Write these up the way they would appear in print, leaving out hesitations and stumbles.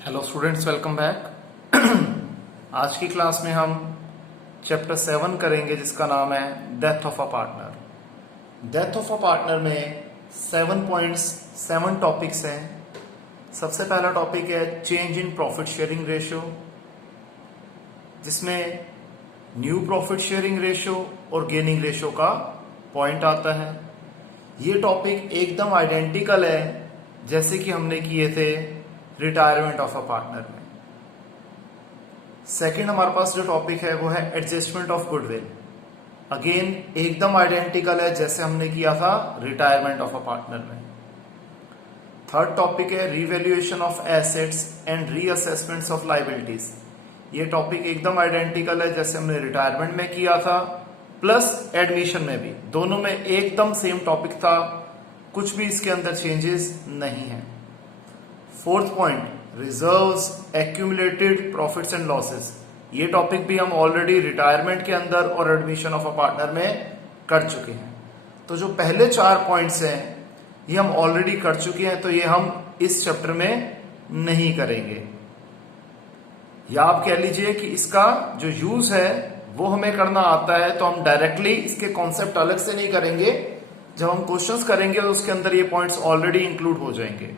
Hello students, welcome back. आज की class में हम चैप्टर 7 करेंगे जिसका नाम है death of a partner. Death of a partner में 7 पॉइंट्स 7 टॉपिक्स हैं। सबसे पहला टॉपिक है change in profit sharing ratio, जिसमें न्यू प्रॉफिट शेयरिंग रेशियो और गेनिंग रेशियो का पॉइंट आता है। ये टॉपिक एकदम आइडेंटिकल है जैसे कि हमने किए थे रिटायरमेंट ऑफ अ पार्टनर में। सेकंड हमारे पास जो टॉपिक है वो है एडजस्टमेंट ऑफ गुडविल। अगेन एकदम आइडेंटिकल है जैसे हमने किया था रिटायरमेंट ऑफ अ पार्टनर में। थर्ड टॉपिक है revaluation of assets and reassessments of liabilities. ये टॉपिक एकदम आइडेंटिकल है जैसे हमने रिटायरमेंट में किया था प्लस एडमिशन में भी, दोनों में एकदम सेम टॉपिक था, कुछ भी इसके अंदर चेंजेस नहीं है। Fourth point reserves, accumulated profits and losses. ये टॉपिक भी हम ऑलरेडी रिटायरमेंट के अंदर और एडमिशन ऑफ अ पार्टनर में कर चुके हैं। तो जो पहले 4 पॉइंट्स हैं ये हम ऑलरेडी कर चुके हैं, तो ये हम इस चैप्टर में नहीं करेंगे। या आप कह लीजिए कि इसका जो यूज है वो हमें करना आता है, तो हम डायरेक्टली इसके कॉन्सेप्ट अलग से नहीं करेंगे। जब हम क्वेश्चंस करेंगे तो उसके अंदर ये पॉइंट्स ऑलरेडी इंक्लूड हो जाएंगे।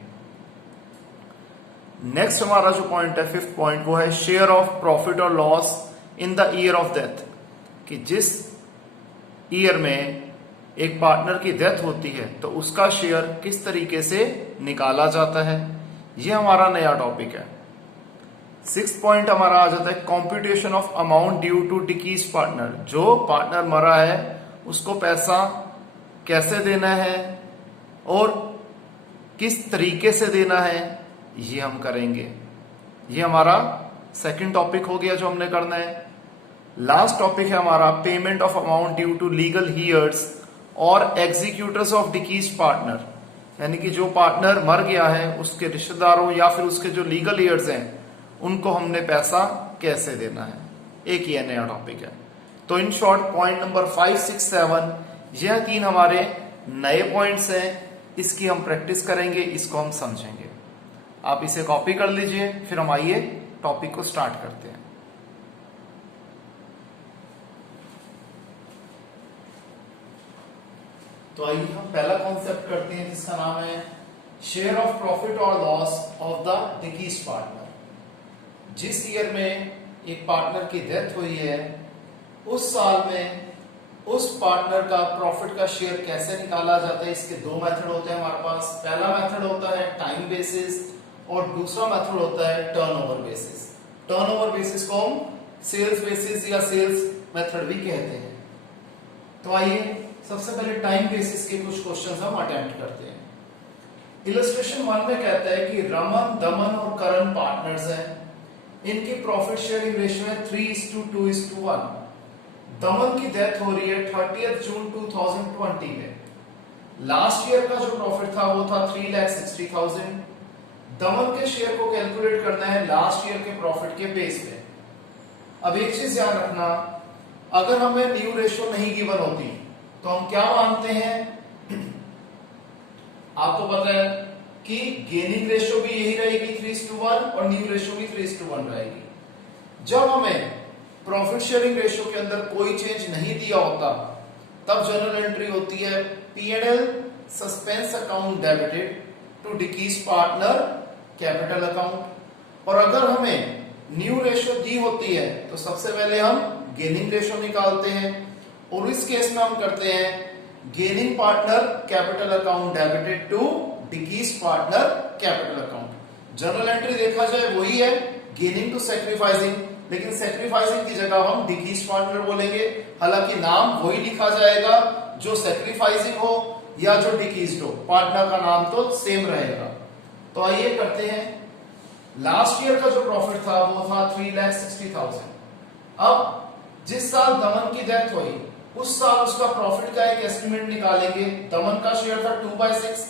नेक्स्ट हमारा जो पॉइंट है, फिफ्थ पॉइंट, वो है शेयर ऑफ प्रॉफिट और loss in the year of death. कि जिस ईयर में एक पार्टनर की डेथ होती है तो उसका शेयर किस तरीके से निकाला जाता है, ये हमारा नया टॉपिक है। सिक्स्थ पॉइंट हमारा आ जाता है computation of amount due to डिकीज पार्टनर। जो पार्टनर मरा है उसको पैसा कैसे देना है और किस तरीके से देना है, ये हम करेंगे। ये हमारा सेकंड टॉपिक हो गया जो हमने करना है। लास्ट टॉपिक है हमारा payment of amount due to legal heirs और एग्जीक्यूटर्स ऑफ डिकीज पार्टनर। यानी कि जो पार्टनर मर गया है उसके रिश्तेदारों या फिर उसके जो लीगल हियर्स हैं उनको हमने पैसा कैसे देना है, एक ये नया टॉपिक है। तो इन शॉर्ट पॉइंट नंबर 5, 6, 7 यह 3 हमारे नए पॉइंट्स हैं। इसकी हम प्रैक्टिस करेंगे, इसको हम समझेंगे। आप इसे कॉपी कर लीजिए, फिर हम आइए टॉपिक को स्टार्ट करते हैं। तो आइए हम पहला कॉन्सेप्ट करते हैं जिसका नाम है शेयर ऑफ प्रॉफिट और लॉस ऑफ द डिकीज पार्टनर। जिस ईयर में एक पार्टनर की डेथ हुई है उस साल में उस पार्टनर का प्रॉफिट का शेयर कैसे निकाला जाता है, इसके 2 मेथड होते हैं हमारे पास। पहला मेथड होता है टाइम बेसिस और दूसरा मेथड होता है टर्नओवर बेसिस। टर्नओवर बेसिस को हम सेल्स बेसिस या सेल्स मेथड भी कहते हैं। तो आइए सबसे पहले टाइम बेसिस के कुछ क्वेश्चंस हम अटेम्प्ट करते हैं। इलस्ट्रेशन 1 में कहता है कि रमन, दमन और करण पार्टनर्स हैं। इनकी प्रॉफिट शेयरिंग रेशियो है 3:2:1। दमन की डेथ हो रही है 30 जून 2020 में। लास्ट ईयर का जो प्रॉफिट था वो था 3,60,000। दमन के शेयर को कैलकुलेट करना है लास्ट ईयर के प्रॉफिट के बेस पे। अब एक चीज ध्यान रखना, अगर हमें न्यू रेशियो नहीं गिवन होती तो हम क्या मानते हैं, आपको पता है कि गेनिंग रेशियो भी यही रहेगी 3:1 और न्यू रेशियो भी 3:1 रहेगी। जब हमें प्रॉफिट शेयरिंग रेशियो के अंदर कोई चेंज नहीं दिया होता तब जनरल एंट्री होती है P&L suspense account debited to डिकीज पार्टनर कैपिटल अकाउंट। और अगर हमें न्यू रेशियो दी होती है तो सबसे पहले हम गेनिंग रेशियो निकालते हैं और इस केस में हम करते हैं gaining partner capital account debited to डिकीज partner capital account. General entry देखा जाए वही है, गेनिंग टू सैक्रिफाइसिंग, लेकिन सैक्रिफाइसिंग की जगह हम डिकीज पार्टनर बोलेंगे। हालांकि नाम वही लिखा जाएगा जो सैक्रिफाइसिंग हो या जो डिकीज हो, पार्टनर का नाम तो सेम रहेगा। तो आइए करते हैं। लास्ट ईयर का जो प्रॉफिट था वो था 3,60,000। अब जिस साल दमन की डेथ हुई उस साल उसका प्रॉफिट का एक एस्टिमेट निकालेंगे। दमन का शेयर था 2/6,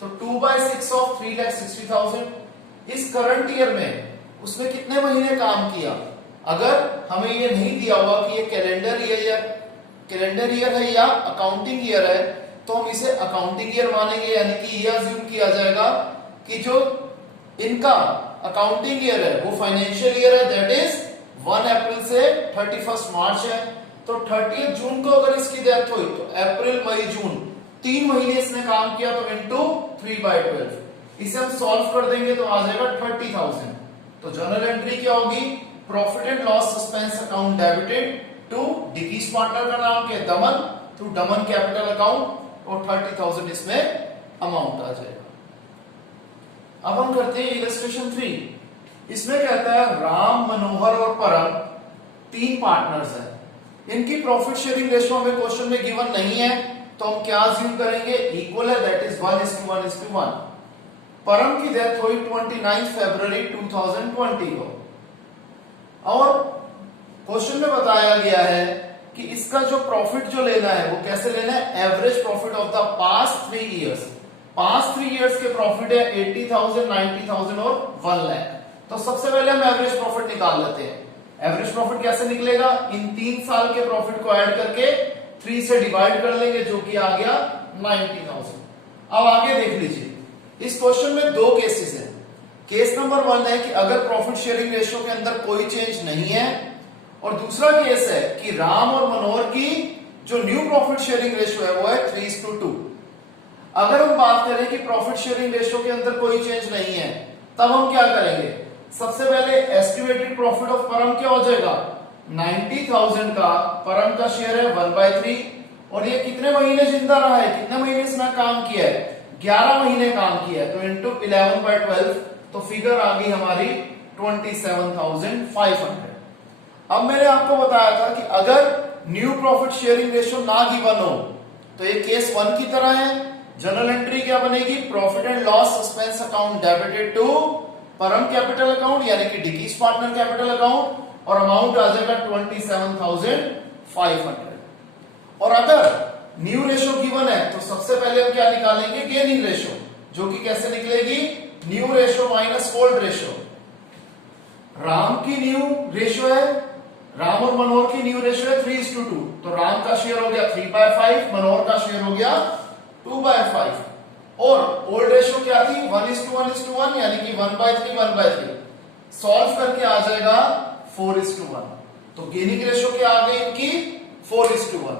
तो 2/6 ऑफ 3,60,000। इस करंट ईयर में उसने कितने महीने काम किया, अगर हमें ये नहीं दिया हुआ कि ये कैलेंडर ईयर है या अकाउंटिंग ईयर है, तो हम इसे अकाउंटिंग ईयर मानेंगे। यानी कि ये अज्यूम किया जाएगा कि जो इनका अकाउंटिंग ईयर है वो फाइनेंशियल ईयर है, दैट इज 1 अप्रैल से 31 मार्च है। तो 30 जून को अगर इसकी डेथ हुई तो अप्रैल मई जून 3 महीने इसने काम किया, तो इंटू 3/12 इसे हम सॉल्व कर देंगे तो आ जाएगा 30,000। तो जर्नल एंट्री क्या होगी, profit and loss suspense account debited to डिकीज पार्टनर का नाम क्या है दमन, थ्रू दमन कैपिटल अकाउंट, और 30,000 इसमें अमाउंट आ जाएगा। अब हम करते हैं इलस्ट्रेशन 3। इसमें कहता है राम, मनोहर और परम 3 पार्टनर्स हैं, इनकी प्रॉफिट शेयरिंग रेशियो हमें क्वेश्चन में गिवन नहीं है, तो हम क्या अज्यूम करेंगे, इक्वल है, दैट इज 1:1:1। परम की डेथ हुई 29 फरवरी 2020 को, और क्वेश्चन में बताया गया है कि इसका जो प्रॉफिट जो लेना है वो कैसे लेना है, average profit of the past 3 years. Past 3 years के प्रॉफिट है 80,000, 90,000 और 1 लाख। तो सबसे पहले हम एवरेज प्रॉफिट निकाल लेते हैं। एवरेज प्रॉफिट कैसे निकलेगा, इन 3 साल के प्रॉफिट को ऐड करके 3 से डिवाइड कर लेंगे, जो कि आ गया 90,000। अब आगे देख लीजिए, इस क्वेश्चन में 2 केसेस हैं। केस नंबर 1 है कि अगर प्रॉफिट शेयरिंग रेशियो के अंदर कोई चेंज नहीं है, और दूसरा केस है कि राम और मनोहर की जो न्यू प्रॉफिट शेयरिंग रेशियो है वो है 3:2। अगर हम बात करें कि प्रॉफिट शेयरिंग रेशियो के अंदर कोई चेंज नहीं है, तब हम क्या करेंगे, सबसे पहले एस्टिमेटेड प्रॉफिट ऑफ परम क्या हो जाएगा, 90,000 का परम का शेयर है 1/3, और ये कितने महीने जिंदा रहा है, कितने महीने इसमें काम किया है, 11 महीने काम किया है, तो इंटू 11/12, तो फिगर आ गई हमारी 27,500। अब मैंने आपको बताया था कि अगर न्यू प्रॉफिट शेयरिंग रेशियो ना गिवन हो तो ये केस 1 की तरह है। जर्नल एंट्री क्या बनेगी, profit and loss suspense account debited to Param capital account यानी कि डिकीज पार्टनर कैपिटल अकाउंट, और अमाउंट आ जाएगा 27,500। और अगर न्यू रेशियो गिवन है तो सबसे पहले हम क्या निकालेंगे, गेनिंग रेशियो, जो कि कैसे निकलेगी, new ratio minus old ratio. Ram की न्यू रेशियो है, राम और मनोहर की न्यू रेशियो है 3:2, तो राम का शेयर हो गया 3/5, मनोहर का शेयर हो गया 2/5, और ओल्ड रेशियो क्या थी 1:1:1 यानी कि 1/3 1/3, सॉल्व करके आ जाएगा 4:1। तो गेनिंग रेशियो क्या आ गई इनकी 4:1।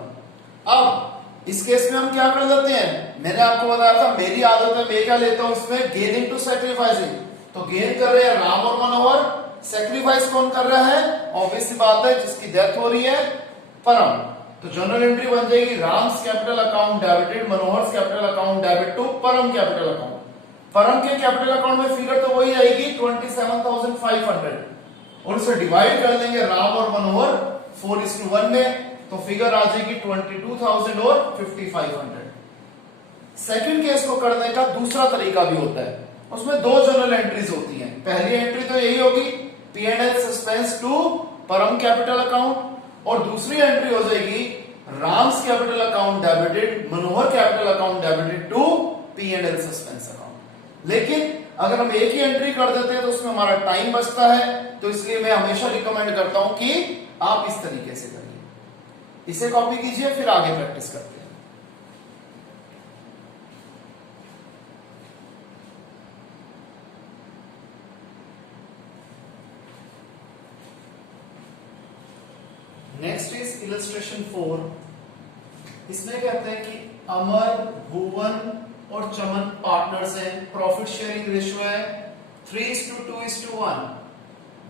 अब इस केस में हम क्या कर देते हैं, मैंने आपको बताया था मेरी आदत है, मैं क्या लेता हूं इसमें, गेनिंग टू सैक्रिफाइसिंग। तो गेन कर रहे हैं राम और मनोहर, सैक्रिफाइस कौन कर रहा है, ऑब्वियसली बात है जिसकी डेथ हो रही है परम। तो जर्नल एंट्री बन जाएगी Ram's capital account debited Manohar's capital account debit to Param capital account. Param के कैपिटल अकाउंट में फिगर तो वही आएगी 27,500, और इसे डिवाइड कर देंगे राम और मनोहर 4:1 में, तो फिगर आ जाएगी 22,000 और 5,500। सेकंड केस को करने का दूसरा तरीका भी होता है, उसमें 2 जर्नल एंट्रीज होती हैं। पहली एंट्री तो यही होगी P&L suspense to Param capital account, और दूसरी एंट्री हो जाएगी Ram's capital account debited Manohar capital account debited to P&L suspense account. लेकिन अगर हम एक ही एंट्री कर देते हैं तो उसमें हमारा टाइम बचता है, तो इसलिए मैं हमेशा रिकमेंड करता हूं कि आप इस तरीके से करिए। इसे कॉपी कीजिए, फिर आगे प्रैक्टिस करते हैं। Next is illustration 4। इसमें कहते हैं कि अमर, भुवन और चमन पार्टनर्स हैं, प्रॉफिट शेयरिंग रेशियो है 3:2:1।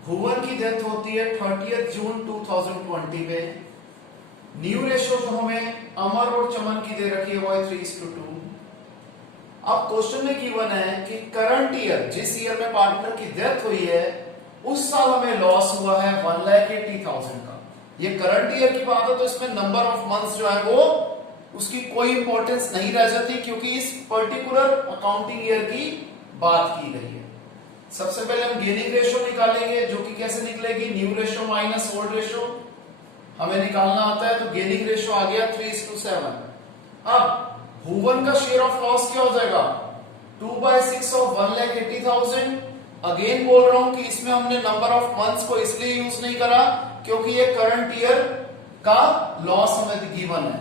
भुवन की डेथ होती है 30 जून 2020 में। न्यू रेशियो जो हमें अमर और चमन की दे रखी है वो है 3:2। अब क्वेश्चन में गिवन है कि करंट ईयर, जिस ईयर में पार्टनर की डेथ हुई है, उस साल हमें लॉस हुआ है 1,80,000 का। ये करंट ईयर की बात है तो इसमें नंबर ऑफ मंथ्स जो है वो उसकी कोई इंपॉर्टेंस नहीं रह जाती, क्योंकि इस पर्टिकुलर अकाउंटिंग ईयर की बात की गई है। सबसे पहले हम गेनिंग रेशियो निकालेंगे, जो कि कैसे निकलेगी, new ratio minus old ratio हमें निकालना आता है, तो गेनिंग रेशियो आ गया 3:7। अब भुवन का शेयर ऑफ लॉस क्या हो जाएगा, 2/6 ऑफ 1,80,000। अगेन बोल रहा हूं कि इसमें हमने नंबर ऑफ मंथ्स को इसलिए यूज नहीं करा क्योंकि ये करंट ईयर का लॉस हमें गिवन है,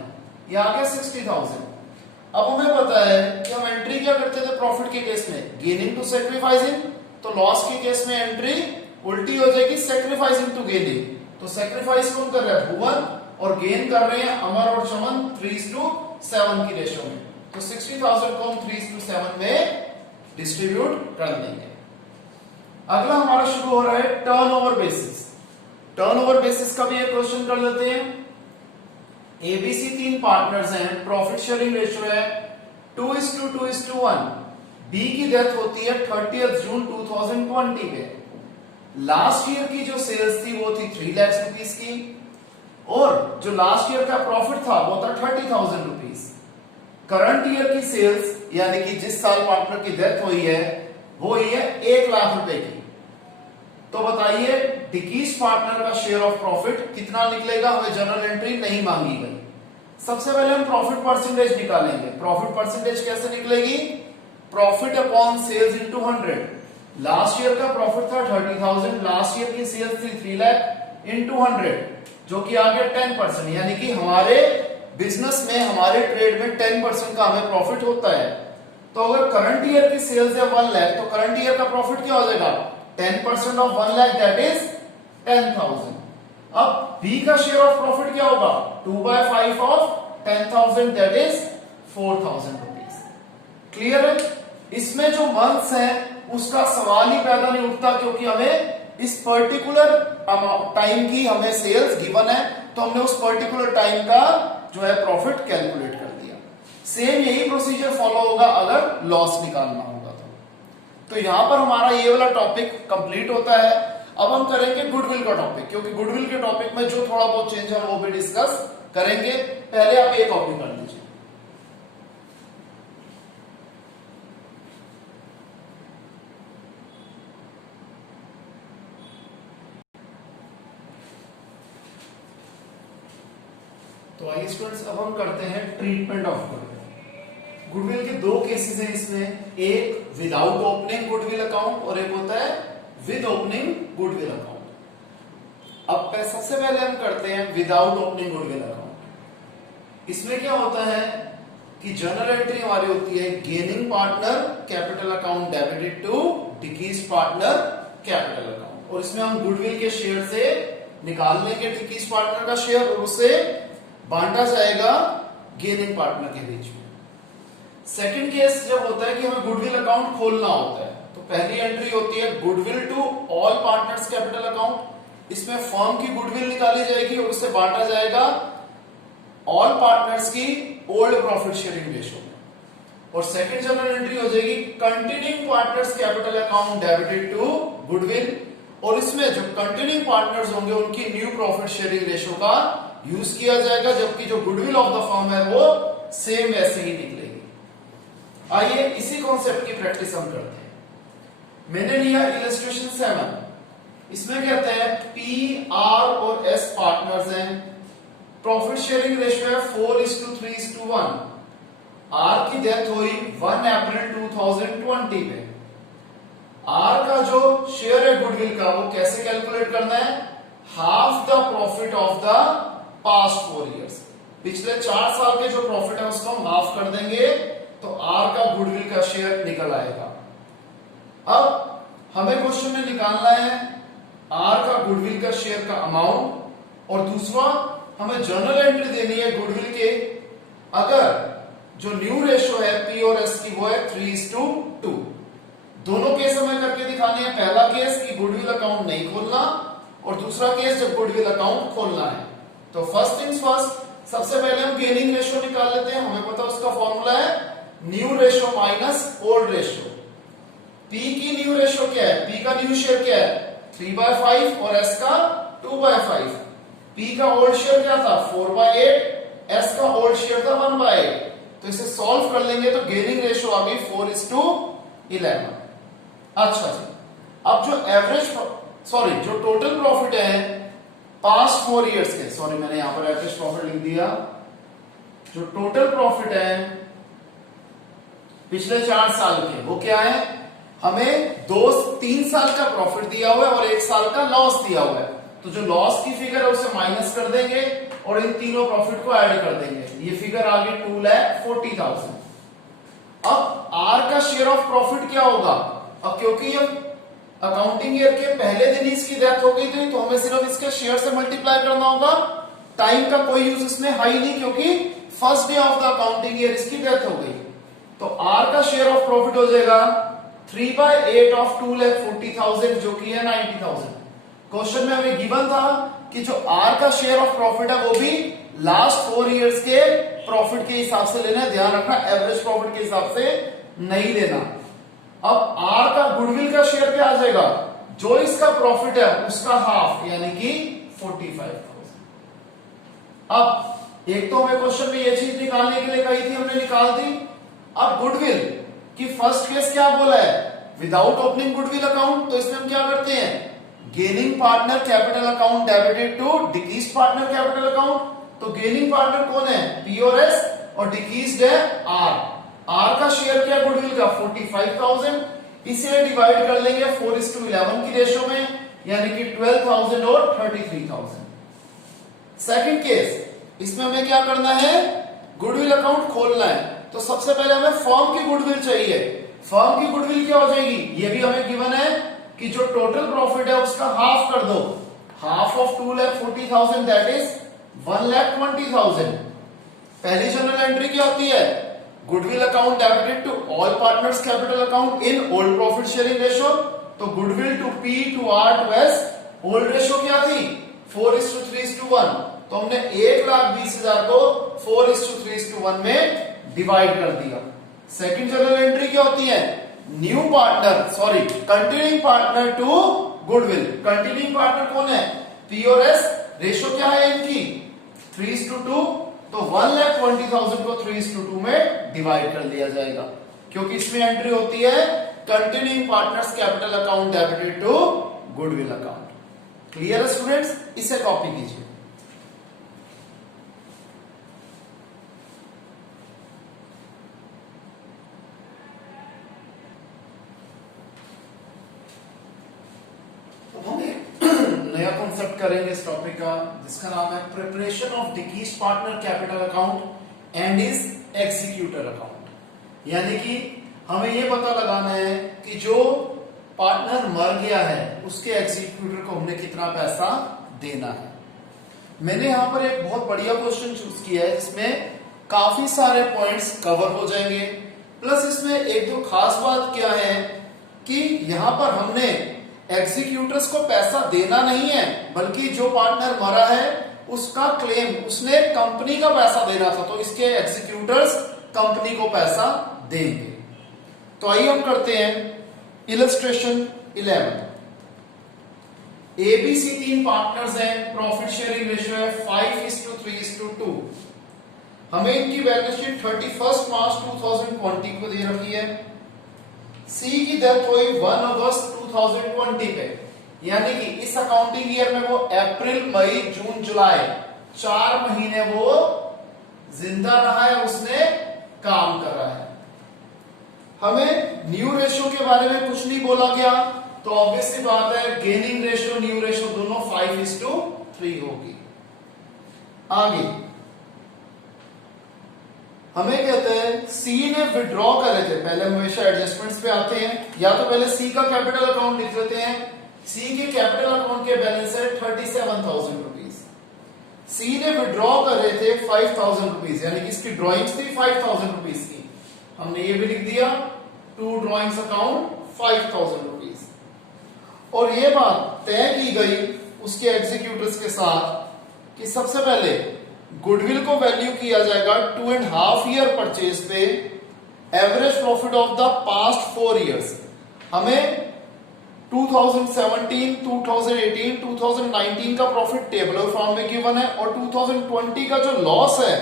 ये आ गया 60,000। अब हमें पता है कि हम एंट्री क्या करते थे प्रॉफिट के केस में, गेनिंग टू सैक्रिफाइसिंग, तो लॉस के केस में एंट्री उल्टी हो जाएगी, सेक्रीफाइसिंग टू गेनिंग। तो सेक्रीफाइस कौन कर रहा है? भुवन, और गेन कर रहे हैं अमर और चमन 3:7 की रेशो में। तो 60,000 को हम 3:7 में डिस्ट्रीब्यूट कर देंगे। अगला हमारा शुरू हो रहा है टर्नओवर बेसिस। टर्नओवर बेसिस का भी एक क्वेश्चन कर लेते हैं। एबीसी 3 पार्टनर्स हैं, प्रॉफिट शेयरिंग रेशियो है 2:2:1। बी की डेथ होती है 30 जून 2020 पे। लास्ट ईयर की जो सेल्स थी वो थी 3 लाख रुपीस की, और जो लास्ट ईयर का प्रॉफिट था वो था 30,000 रुपीस। करंट ईयर की सेल्स यानी कि जिस साल पार्टनर की डेथ हुई है वो हुई है 1 लाख रुपए की। तो बताइए डिकीज पार्टनर का शेयर ऑफ प्रॉफिट कितना निकलेगा? हमें जनरल एंट्री नहीं मांगी गई। सबसे पहले हम प्रॉफिट परसेंटेज निकालेंगे। प्रॉफिट परसेंटेज कैसे निकलेगी? Profit upon sales into 100। Last year का प्रॉफिट था 30,000, लास्ट ईयर की सेल्स थी 3 लाख इनटू 100, जो कि आ गया 10%। यानी कि हमारे बिजनेस में, हमारे ट्रेड में 10% का हमें प्रॉफिट होता है। तो अगर करंट ईयर की सेल्स है 1 लाख, तो करंट ईयर का प्रॉफिट क्या हो जाएगा? 10% ऑफ 1 लाख दैट इज 10,000। अब बी का शेयर ऑफ प्रॉफिट क्या होगा? 2/5 of 10,000 that is 4,000 rupees. Clear है? इसमें जो मंथ्स हैं उसका सवाल ही पैदा नहीं उठता, क्योंकि हमें इस पर्टिकुलर टाइम की हमें सेल्स गिवन है, तो हमने उस पर्टिकुलर टाइम का जो है प्रॉफिट कैलकुलेट कर दिया। सेम यही प्रोसीजर फॉलो होगा अगर लॉस निकालना होगा तो यहां पर हमारा ये वाला टॉपिक कंप्लीट होता है। अब हम करेंगे गुडविल का टॉपिक, क्योंकि गुडविल के टॉपिक में जो थोड़ा बहुत चेंज है वो भी डिस्कस करेंगे। पहले आप ये कॉपी कर लीजिए। तो आइए स्टूडेंट्स, अब हम करते हैं ट्रीटमेंट ऑफ गुडविल। गुडविल के 2 केसेस हैं इसमें, एक विदाउट ओपनिंग गुडविल अकाउंट और एक होता है विद ओपनिंग गुडविल अकाउंट। अब सबसे पहले हम करते हैं विदाउट ओपनिंग गुडविल अकाउंट। इसमें क्या होता है कि जनरल एंट्री हमारी होती है gaining partner capital account debited to डिक्रीज पार्टनर कैपिटल अकाउंट, और इसमें हम गुडविल के शेयर से निकाल लेंगे डिक्रीज पार्टनर का शेयर और उसे बांटा जाएगा गेनिंग पार्टनर के बीच में। सेकंड केस जब होता है कि हमें गुडविल अकाउंट खोलना होता है, तो पहली एंट्री होती है goodwill to all partners capital account. इसमें फर्म की गुडविल निकाली जाएगी और उसे बांटा जाएगा ऑल पार्टनर्स की ओल्ड प्रॉफिट शेयरिंग रेशो में। और सेकंड जनरल एंट्री हो जाएगी continuing partners capital account debited to goodwill, और इसमें जो कंटिन्यूइंग पार्टनर्स होंगे उनकी न्यू प्रॉफिट शेयरिंग रेशो का यूज किया जाएगा, जबकि जो गुडविल ऑफ द फर्म है वो सेम वैसे ही निकलेगी। आइए इसी कॉन्सेप्ट की प्रैक्टिस हम करते हैं। मैंने लिया इलस्ट्रेशन 7। इसमें कहते हैं पी, आर और एस पार्टनर्स हैं, प्रॉफिट शेयरिंग रेशियो है 4:3:1। आर की डेथ हुई 1 अप्रैल 2020 पे। आर का जो शेयर है गुडविल का वो कैसे कैलकुलेट करना है? Half the profit of the past 4 years. पिछले 4 साल के जो प्रॉफिट है उसको हम हाफ कर देंगे, तो आर का गुडविल का शेयर निकल आएगा। अब हमें क्वेश्चन में निकालना है आर का गुडविल का शेयर का अमाउंट, और दूसरा हमें जर्नल एंट्री देनी है गुडविल के। अगर जो न्यू रेशो है पी और एस की वो है 3:2। दोनों केस हमें करके दिखाने हैं। पहला केस कि गुडविल अकाउंट नहीं खोलना, और दूसरा केस जब गुडविल अकाउंट खोलना है। तो फर्स्ट थिंग्स फर्स्ट, सबसे पहले हम गेनिंग रेशो निकाल लेते हैं। हमें पता उसका फॉर्मूला है new ratio minus old ratio. P की न्यू रेशो क्या है? पी का न्यू शेयर क्या है? 3/5 और एस का 2/5। पी का ओल्ड शेयर क्या था? 4/8, एस का ओल्ड शेयर था 1/8। तो इसे सॉल्व कर लेंगे तो गेनिंग रेशो आ गई 4:11। अच्छा जी, अब जो जो टोटल प्रॉफिट है पास्ट 4 इयर्स के, सॉरी मैंने यहां पर एवरेज प्रॉफिट लिख दिया। जो टोटल प्रॉफिट है पिछले 4 साल के वो क्या है? हमें 3 साल का प्रॉफिट दिया हुआ है और 1 साल का लॉस दिया हुआ है। तो जो लॉस की फिगर है उसे माइनस कर देंगे और इन तीनों प्रॉफिट को ऐड कर देंगे। ये फिगर आ गई 2,40,000। अब आर का शेयर ऑफ प्रॉफिट क्या होगा? अब क्योंकि ये अकाउंटिंग ईयर के पहले दिन इसकी डेथ हो गई थी, तो हमें सिर्फ इसके शेयर से मल्टीप्लाई करना होगा। टाइम का कोई यूज इसमें है ही नहीं, क्योंकि first day of the accounting year इसकी डेथ हो गई। तो आर का शेयर ऑफ प्रॉफिट हो जाएगा 3/8 ऑफ 2,40,000, जो कि है 90,000। क्वेश्चन में हमें गिवन था कि जो आर का शेयर ऑफ प्रॉफिट है वो भी लास्ट 4 इयर्स के प्रॉफिट के हिसाब से लेना है। ध्यान रखना, एवरेज प्रॉफिट के हिसाब से नहीं लेना। अब आर का गुडविल का शेयर क्या आ जाएगा, जो इसका प्रॉफिट है उसका हाफ, यानी कि 45,000। अब एक तो हमें क्वेश्चन में ये चीज निकालने के लिए कही थी, हमने निकाल दी। अब गुडविल की फर्स्ट केस क्या बोला है, विदाउट ओपनिंग गुडविल अकाउंट। तो इसमें हम क्या करते हैं, gaining partner capital account debited to डिक्रीज पार्टनर कैपिटल अकाउंट। तो गेनिंग पार्टनर कौन है, पी और एस, और डिक्रीज है आर। आर का शेयर क्या गुडविल का 45,000, इसे डिवाइड कर लेंगे 4:11 की रेशो में, यानी कि 12,000 और 33,000। सेकंड केस, इसमें हमें क्या करना है, गुडविल अकाउंट खोलना है। तो सबसे पहले हमें फर्म की गुडविल चाहिए। फर्म की गुडविल क्या हो जाएगी, ये भी हमें गिवन है कि जो टोटल प्रॉफिट है उसका हाफ कर दो। Half of 2,40,000 that is 1,20,000। पहली जनरल एंट्री क्या होती है, goodwill account debited to all partners capital account in old profit sharing ratio. तो goodwill to P to R to S, old ratio क्या थी 4:3:1। तो हमने 1,20,000 को 4:3:1 में डिवाइड कर दिया। सेकंड जनरल एंट्री क्या होती है, new partner sorry continuing partner to goodwill. Continuing partner कौन है, पी और एस। रेशो क्या है इनकी 3:2। तो 1,20,000 को 3:2 में डिवाइड कर दिया जाएगा, क्योंकि इसमें एंट्री होती है continuing partners capital account debited to goodwill account. Clear है स्टूडेंट्स, इसे कॉपी कीजिए। नया कॉन्सेप्ट करेंगे इस टॉपिक का, जिसका नाम है preparation of decreased partner capital account and is executor account. यानी कि हमें यह पता लगाना है कि जो पार्टनर मर गया है उसके एग्जीक्यूटर को हमने कितना पैसा देना है। मैंने यहां पर एक बहुत बढ़िया क्वेश्चन चूज किया है, जिसमें काफी सारे पॉइंट्स कवर हो जाएंगे। प्लस इसमें एक दो खास बात क्या है कि यहां पर हमने एग्जीक्यूटर्स को पैसा देना नहीं है, बल्कि जो पार्टनर मरा है उसका क्लेम, उसने कंपनी का पैसा देना था, तो इसके एग्जीक्यूटर्स कंपनी को पैसा देंगे। तो आइए हम करते हैं इलस्ट्रेशन 11। एबीसी 3 पार्टनर्स हैं, प्रॉफिट शेयरिंग रेशियो है 5:3:2। हमें इनकी बैलेंस शीट 31 मार्च 2020 को दे रखी है। सी की डेथ हुई 1 अगस्त 2020 पे, यानी कि इस अकाउंटिंग ईयर में वो अप्रैल मई जून जुलाई 4 महीने वो जिंदा रहा है, उसने काम करा है। हमें न्यू रेशियो के बारे में कुछ नहीं बोला गया, तो ऑब्वियस सी बात है गेनिंग रेशियो न्यू रेशियो दोनों 5:3 होगी। आगे हमें कहते हैं सी ने विड्रॉ करे थे, पहले हमेशा एडजस्टमेंट्स पे आते हैं, या तो पहले सी का कैपिटल अकाउंट लिख लेते हैं। सी के कैपिटल अकाउंट के बैलेंस है 37,000 रुपीज। सी ने विड्रॉ करे थे 5,000 रुपीज, यानी कि इसकी ड्रॉइंग्स थी 5,000 रुपीज की। हमने ये भी लिख दिया टू ड्रॉइंग्स अकाउंट 5,000 रुपीज। और ये बात तय की गई उसके एग्जीक्यूटिव्स के साथ कि सबसे पहले गुडविल को वैल्यू किया जाएगा 2.5 ईयर परचेज पे, average profit of the past 4 years. हमें 2017, 2018, 2019 का प्रॉफिट टेबलर फॉर्म में गिवन है, और 2020 का जो लॉस है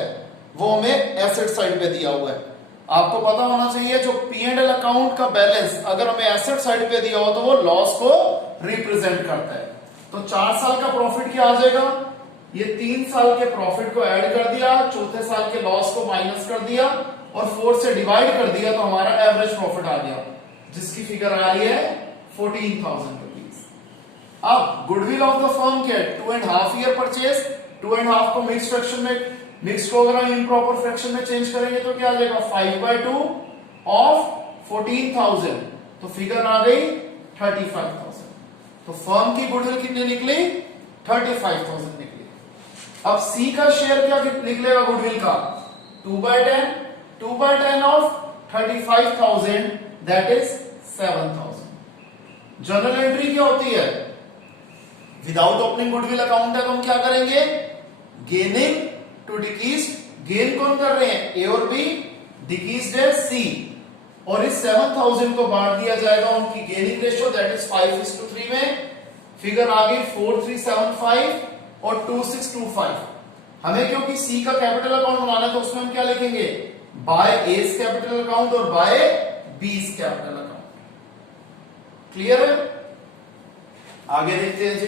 वो हमें एसेट साइड पे दिया हुआ है। आपको पता होना चाहिए जो P&L अकाउंट का बैलेंस अगर हमें एसेट साइड पे दिया हो तो वो लॉस को रिप्रेजेंट करता है। तो 4 साल का प्रॉफिट क्या आ जाएगा, ये 3 साल के प्रॉफिट को ऐड कर दिया, चौथे साल के लॉस को माइनस कर दिया और 4 से डिवाइड कर दिया, तो हमारा एवरेज प्रॉफिट आ गया, जिसकी फिगर आ रही है 14,000 रुपीज। अब गुडविल ऑफ द फर्म क्या है, 2.5 ईयर परचेज। 2.5 को मिक्स फ्रैक्शन में, मिक्स को अगर हम इम्प्रॉपर फ्रैक्शन में चेंज करेंगे तो क्या आ जाएगा 5/2 ऑफ 14,000, तो फिगर आ गई 35,000। तो फर्म की गुडविल कितनी निकली? 35,000 निकली। अब सी का शेयर क्या निकलेगा गुडविल का? 2/10, 2/10 of 35,000 that is 7,000। Journal entry क्या होती है? विदाउट ओपनिंग गुडविल अकाउंट है तो हम क्या करेंगे? Gaining to decrease. गेन कौन कर रहे हैं? ए और बी, डिक्रीज है सी, और इस 7,000 को बांट दिया जाएगा उनकी गेनिंग रेशियो दैट इज 5:3 में। फिगर आ गई 4375 और 2625। हमें क्योंकि सी का कैपिटल अकाउंट बनाना है तो उसमें हम क्या लिखेंगे? बाय एज कैपिटल अकाउंट और by B's capital account. Clear है? आगे देखते हैं जी।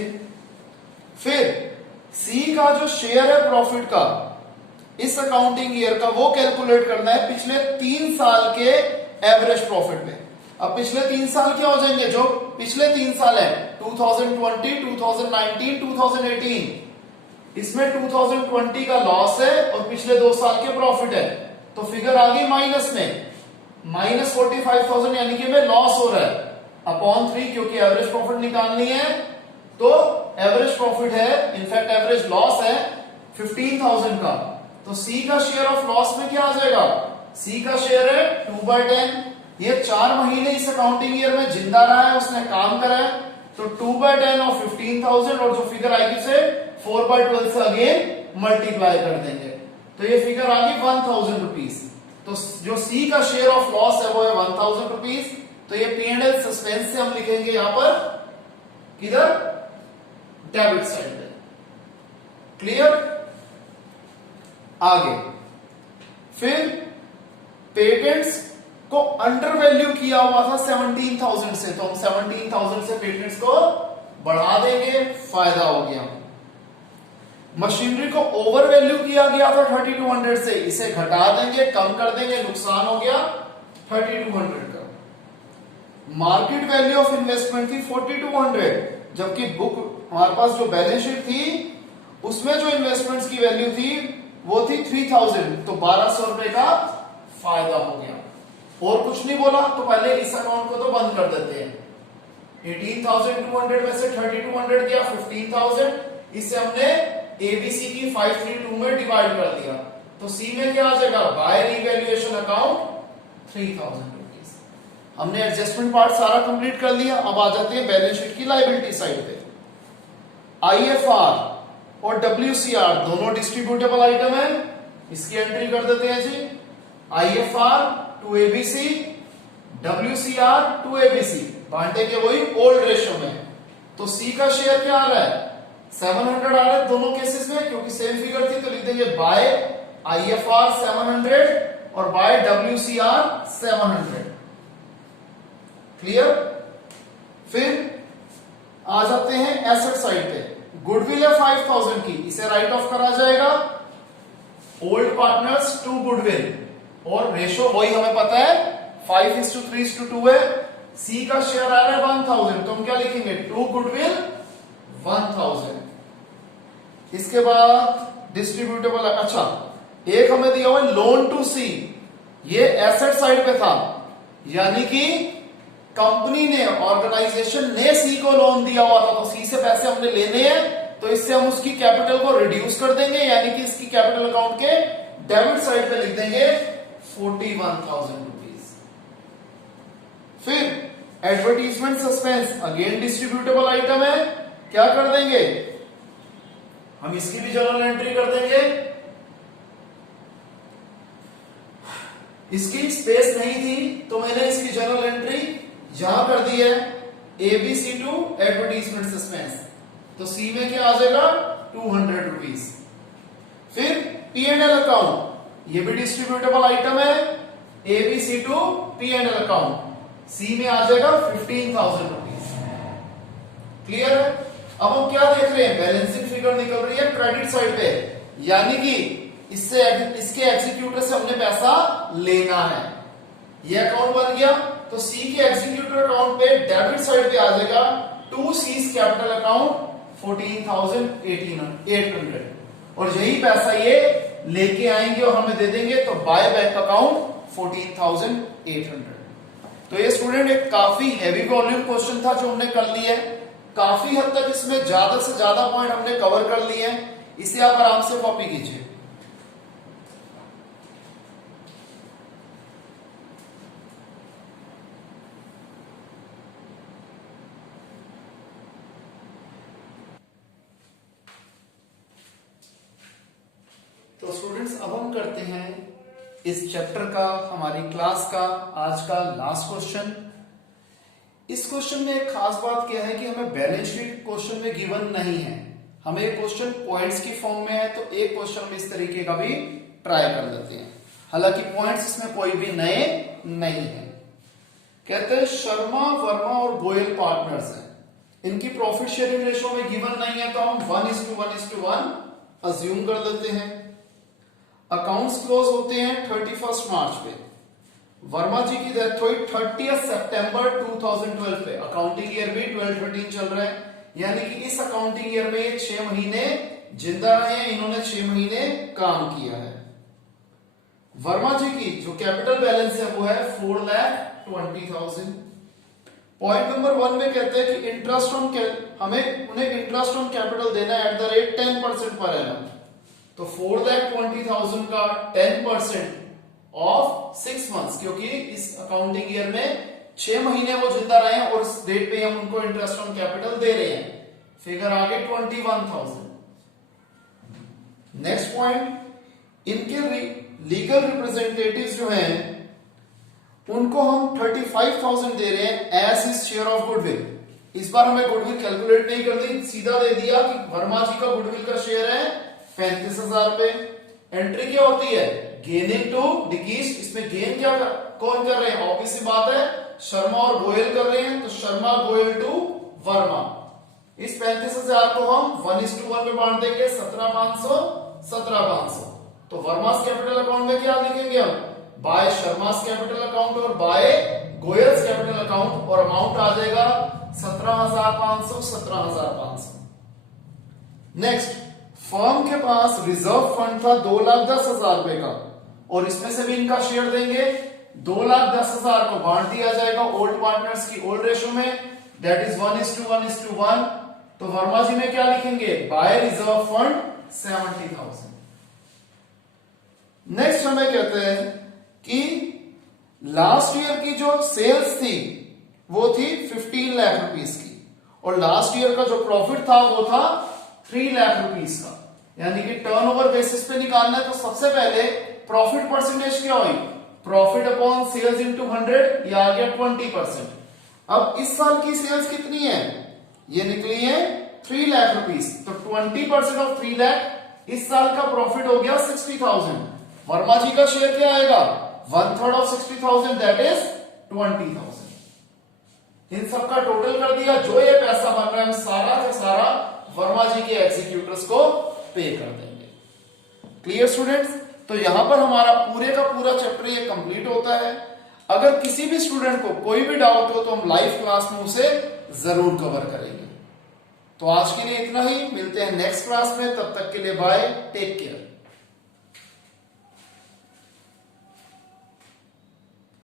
फिर सी का जो शेयर है प्रॉफिट का इस अकाउंटिंग ईयर का, वो कैलकुलेट करना है पिछले 3 साल के एवरेज प्रॉफिट में। अब पिछले 3 साल क्या हो जाएंगे? जो पिछले 3 साल है 2020, 2019, 2018, इसमें 2020 का लॉस है और पिछले 2 साल के प्रॉफिट है, तो फिगर आ गई माइनस में, -45,000, यानी कि में लॉस हो रहा है अपॉन 3, क्योंकि एवरेज प्रॉफिट निकालनी है तो एवरेज प्रॉफिट है, इनफैक्ट एवरेज लॉस है 15,000 का। तो सी का शेयर ऑफ लॉस में क्या आ जाएगा? सी का शेयर है 2/10। ये 4 महीने इस अकाउंटिंग ईयर में जिंदा रहा है, उसने काम करा है, तो 2/10 ऑफ 15,000 और जो फिगर आएगी उसे 4/12 से अगेन मल्टीप्लाई कर देंगे, तो ये फिगर आ गई 1,000 रुपीज। तो जो सी का शेयर ऑफ लॉस है वो है 1,000 रुपीज। तो ये P&L सस्पेंस से हम लिखेंगे यहां पर, किधर? डेबिट साइड पे। क्लियर? आगे फिर पेटेंट्स को अंडर वैल्यू किया हुआ था 17,000 से, तो हम 17,000 से पेटेंट्स को बढ़ा देंगे, फायदा हो गया। मशीनरी को ओवर वैल्यू किया गया था 3200 से, इसे घटा देंगे, कम कर देंगे, नुकसान हो गया 3200 का। मार्केट वैल्यू ऑफ इन्वेस्टमेंट थी 4200, जबकि बुक हमारे पास जो बैलेंस शीट थी उसमें जो इन्वेस्टमेंट्स की वैल्यू थी वो थी 3000, तो 1200 रुपए का फायदा हो गया। और कुछ नहीं बोला तो पहले इस अकाउंट को तो बंद कर देते हैं। 18,200 में से 3200 गया 15,000, इससे हमने एबीसी की 532 में डिवाइड कर दिया, तो सी में क्या आ जाएगा? By revaluation account 3,000 rupees. हमने एडजस्टमेंट पार्ट सारा कंप्लीट कर लिया। अब आ जाते हैं बैलेंस शीट की लायबिलिटी साइड पे। आईएफआर और डब्ल्यूसीआर दोनों डिस्ट्रीब्यूटेबल आइटम है, इसकी एंट्री कर देते हैं जी। IFR to ABC, WCR to ABC, बांटे के वही ओल्ड रेशियो में। तो सी का शेयर क्या आ रहा है? 700 आ रहा है दोनों केसेस में, क्योंकि सेम फिगर थी, तो लिख देंगे बाय आईएफआर 700 और बाय डब्ल्यूसीआर 700। क्लियर? फिर आ जाते हैं एसेट साइड पे। गुडविल है 5,000 की, इसे राइट ऑफ करा जाएगा ओल्ड पार्टनर्स टू गुडविल, और रेशो वही हमें पता है 5:3:2 है। सी का शेयर आ रहा है 1,000, तो हम क्या लिखेंगे? To goodwill 1,000। इसके बाद डिस्ट्रीब्यूटेबल, अच्छा एक हमें दिया हुआ है लोन टू सी, ये एसेट साइड पे था, यानी कि कंपनी ने, ऑर्गेनाइजेशन ने सी को लोन दिया हुआ था, तो सी से पैसे हमने लेने हैं, तो इससे हम उसकी कैपिटल को रिड्यूस कर देंगे, यानी कि इसकी कैपिटल अकाउंट के डेबिट साइड पे लिख देंगे 41,000 रुपीज। फिर advertisement suspense, again distributable item है, क्या कर देंगे? हम इसकी भी जर्नल एंट्री कर देंगे। इसकी स्पेस नहीं थी तो मैंने इसकी जर्नल एंट्री यहां कर दी है, एबीसी टू एडवर्टीजमेंट सस्पेंस, तो सी में क्या आ जाएगा? 200 रुपीज। फिर P&L अकाउंट, ये भी डिस्ट्रीब्यूटेबल आइटम है, एबीसी टू P&L अकाउंट, सी में आ जाएगा 15,000 रुपीज। क्लियर है? अब हम क्या देख रहे हैं? बैलेंसिंग फिगर निकल रही है क्रेडिट साइड पे, यानी कि इसके एग्जीक्यूटर से हमने पैसा लेना है। ये अकाउंट बन गया, तो सी के एग्जीक्यूटर अकाउंट पे डेबिट साइड पे आ जाएगा टू सीज कैपिटल अकाउंट 14,800, और यही पैसा ये लेके आएंगे और हमें दे देंगे, तो बाय बैंक अकाउंट 14,800। तो ये स्टूडेंट एक काफी हैवी वॉल्यूम क्वेश्चन था जो हमने कर लिया है। काफी हद तक इसमें ज्यादा से ज्यादा पॉइंट हमने कवर कर लिए हैं, इसे आप आराम से कॉपी कीजिए। तो स्टूडेंट्स अब हम करते हैं इस चैप्टर का, हमारी क्लास का आज का लास्ट क्वेश्चन। इस क्वेश्चन में एक खास बात क्या है कि हमें बैलेंस शीट क्वेश्चन में गिवन नहीं है, हमें क्वेश्चन पॉइंट्स की फॉर्म में है। तो एक क्वेश्चन में इस तरीके का भी ट्राई कर लेते हैं, हालांकि पॉइंट्स इसमें कोई भी नए नहीं है। कहते हैं शर्मा वर्मा और गोयल पार्टनर्स हैं, इनकी प्रॉफिट शेयरिंग रेशो में गिवन नहीं है, तो हम 1:1:1 अज्यूम कर लेते हैं। अकाउंट्स क्लोज होते हैं 31 मार्च पे, वर्मा जी की डेथ हुई 30 सितंबर 2012 पे, अकाउंटिंग ईयर भी 12-13 चल रहा है, यानी कि इस अकाउंटिंग ईयर में ये 6 महीने जिंदा रहे हैं, इन्होंने 6 महीने काम किया है। वर्मा जी की जो कैपिटल बैलेंस है वो है 4,20,000। पॉइंट नंबर 1 में कहते हैं कि इंटरेस्ट ऑन हमें उन्हें इंटरेस्ट ऑन कैपिटल देना है @ 10% पर एनम। तो 4,20,000 का 10% ऑफ 6 मंथ्स, क्योंकि इस अकाउंटिंग ईयर में 6 महीने वो जिंदा रहे हैं और इस डेट पे हम उनको इंटरेस्ट ऑन कैपिटल दे रहे हैं। फिगर आगे 21,000। नेक्स्ट पॉइंट, इनके लीगल रिप्रेजेंटेटिव्स जो हैं उनको हम 35,000 दे रहे हैं as his share of goodwill. इस बार हमें गुडविल कैलकुलेट नहीं कर दी, सीधा दे दिया कि वर्मा जी का गुडविल का शेयर है 35,000 रुपए। एंट्री क्या होती है, गेनिंग टू डिक्रीज। इसमें गेन क्या कौन कर रहे हैं, ऑब्वियस सी बात है शर्मा और गोयल कर रहे हैं, तो शर्मा गोयल टू वर्मा। इस 35,000 को हम 1:1 में बांट देंगे, 17,500 17,500। तो वर्मास कैपिटल अकाउंट में क्या लिखेंगे हम, बाय शर्मास कैपिटल अकाउंट और बाय गोयल्स कैपिटल अकाउंट, और अमाउंट आ जाएगा 17,500 17,500। नेक्स्ट, फर्म के पास रिजर्व फंड था 2,10,000 रुपए का, और इसमें से भी इनका शेयर देंगे। 2,10,000 को बांट दिया जाएगा ओल्ड पार्टनर्स की ओल्ड रेशो में, दैट इज 1:1:1। तो वर्मा जी में क्या लिखेंगे, बाय रिजर्व फंड 70,000। नेक्स्ट हमें कहते हैं कि लास्ट ईयर की जो सेल्स थी वो थी 15 लाख रुपीस की, और लास्ट ईयर का जो प्रॉफिट था वो था 3 लाख रुपीस का, यानी कि टर्नओवर बेसिस पे निकालना है। तो सबसे पहले प्रॉफिट परसेंटेज क्या हुई, प्रॉफिट अपॉन सेल्स इनटू 100, ये आ गया 20%। अब इस साल की सेल्स कितनी है, ये निकली है 3 लाख रुपीस, तो 20% ऑफ 3 लाख, इस साल का प्रॉफिट हो गया 60,000। वर्मा जी का शेयर क्या आएगा, 1/3 ऑफ 60,000, दैट इज 20,000। इन सबका टोटल कर दिया, जो ये पैसा बन रहा है हम सारा का सारा वर्मा जी के एग्जीक्यूटर्स को पे कर देंगे। क्लियर स्टूडेंट्स, तो यहां पर हमारा पूरे का पूरा चैप्टर ये कंप्लीट होता है। अगर किसी भी स्टूडेंट को कोई भी डाउट हो तो हम लाइव क्लास में उसे जरूर कवर करेंगे। तो आज के लिए इतना ही, मिलते हैं नेक्स्ट क्लास में, तब तक के लिए बाय, टेक केयर।